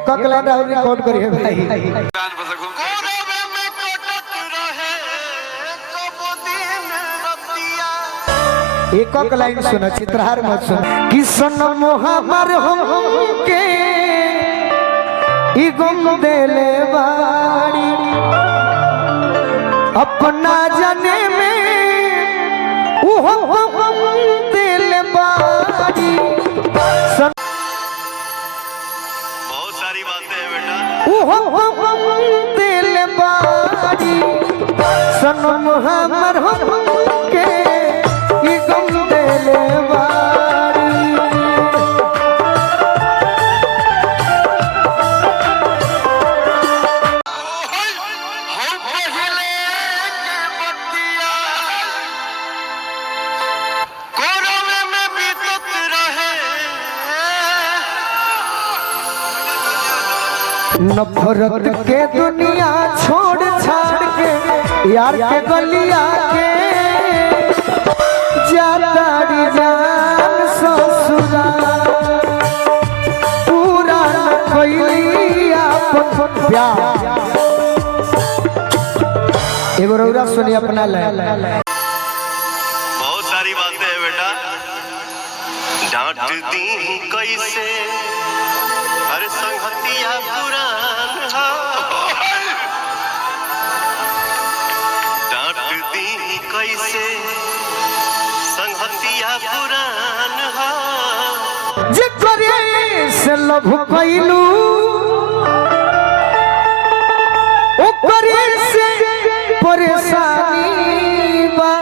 एक लाइन और रिकॉर्ड करिए भाई। एक लाइन सुना, चित्रहार मत सुना। कि सनम हमार हम के ई गम देले बाड़ी अपना जाने में वो गम देले बाड़ी। बहुत सारी बातें हैं बेटा। वो गम देले बाड़ी सनम हमार हम के ई गम देले बाड़ी। नफरत के दुनिया छोड़ छाड़ के यार के गलिया के जाताड़ी जान ससुरा पूरा न कोई अपन प्यार। एगो रौरा सुनी अपना ले। बहुत सारी बातें हैं बेटा। डांटती कैसे हर संगतिया पुरान हो। डांटती कैसे संगतिया पुरान हो। जे करे से लभ कैलू ओ करे से परेशानी बा।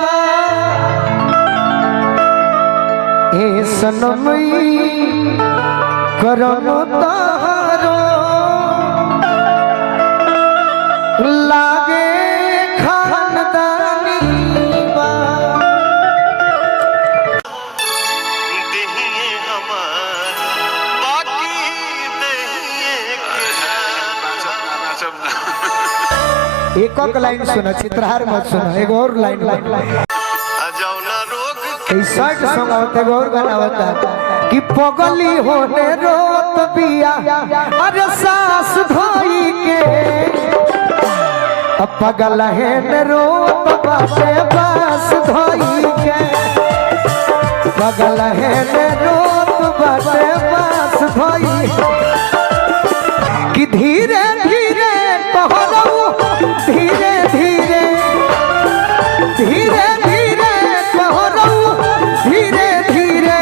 ए सनमई करम तारो लागे खानदानी बा। देहिए हमार बाकी देहिए के एक लाइन सुना, चित्रहार मत सुना। एक और लाइन जौना रोग शर्ट सॉन्ग होता है और गाना होता है कि पगली होने रोत बिया अरे सास धोई के अब पगल है न रोत बाटे बास धोई के। पगल है न रोत बाटे बास धोई कि धीरे धीरे कहलऊ धीरे धीरे धीरे धीरे कहलऊ धीरे धीरे।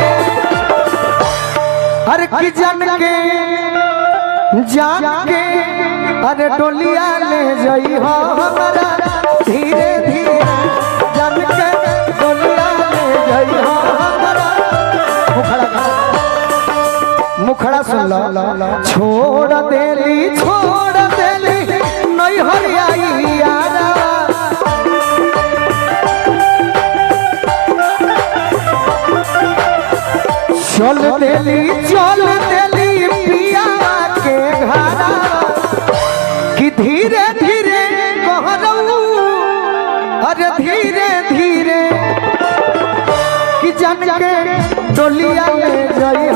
अरे कि जान के अरे डोलिया ले जाई हो हमारा धीरे धीरे जान के डोलिया ले जाई हो हमारा। मुखड़ा सुन लो। छोड़ देली नहीं हरियाई यारा चल देली पिया के घरा कि धीरे धीरे कहलऊ अरे धीरे धीरे कि जान के डोलिया ले जाई